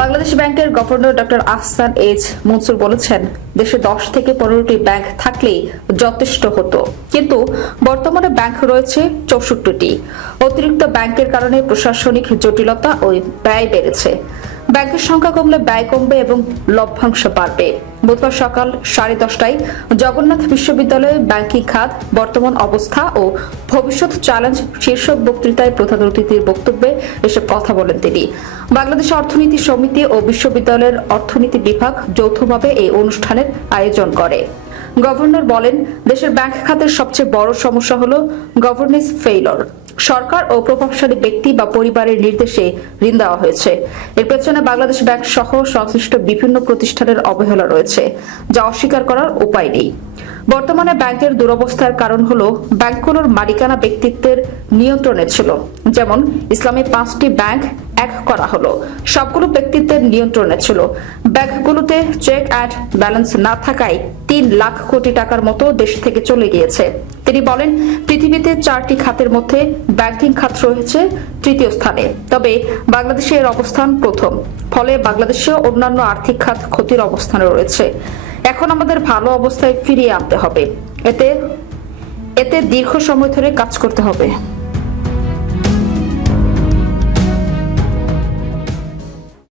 বাংলাদেশ ব্যাংকের governor doctor Ahsan H Mansur বলেছেন, দেশে 10 থেকে 15টি ব্যাংক থাকলেই যথেষ্ট হতো, কিন্তু বর্তমানে ব্যাংক রয়েছে 64টি। অতিরিক্ত ব্যাংকের কারণে প্রশাসনিক জটিলতা ও ব্যয় বেড়েছে। ব্যাংকের সংখ্যা কমলে ব্যয় কমবে এবং লভ্যাংশ বাড়বে। বুধবার সকাল 10:30টায় জগন্নাথ বিশ্ববিদ্যালয়ে ব্যাংকিং খাত বর্তমান অবস্থা ও ভবিষ্যৎ চ্যালেঞ্জ শীর্ষক বক্তৃতায় প্রধান অতিথির বক্তব্যে এসব কথা বলেন তিনি। বাংলাদেশ অর্থনীতি সমিতি ও বিশ্ববিদ্যালয়ের অর্থনীতি বিভাগ যৌথভাবে এই অনুষ্ঠানের আয়োজন করে। গভর্নর বলেন, দেশের ব্যাংক খাতের সবচেয়ে বড় সমস্যা হল গভর্নেন্স ফেইলর। সরকার ও প্রভাবশালী ব্যক্তি বা পরিবারের নির্দেশে ঋণ দেওয়া হয়েছে। এর পেছনে বাংলাদেশ ব্যাংক সহ সংশ্লিষ্ট বিভিন্ন প্রতিষ্ঠানের অবহেলা রয়েছে, যা অস্বীকার করার উপায় নেই। বর্তমানে ব্যাংকের দুরবস্থার কারণ হল ব্যাংকগুলোর মালিকানা ব্যক্তিত্বের নিয়ন্ত্রণে ছিল। যেমন ইসলামী 5টি ব্যাংক এক করা হলো, সবগুলো ব্যক্তিত্বের নিয়ন্ত্রণে ছিল। ব্যাংকগুলোতে চেক অ্যান্ড ব্যালেন্স না থাকায় 3 লাখ কোটি টাকার মতো দেশ থেকে চলে গিয়েছে। তিনি বলেন, পৃথিবীতে 4টি খাতের মধ্যে ব্যাংকিং খাত রয়েছে তৃতীয় স্থানে, তবে বাংলাদেশে এর অবস্থান প্রথম। ফলে বাংলাদেশেও অন্যান্য আর্থিক খাত ক্ষতির অবস্থানে রয়েছে। এখন আমাদের ভালো অবস্থায় ফিরিয়ে আনতে হবে। এতে দীর্ঘ সময় ধরে কাজ করতে হবে।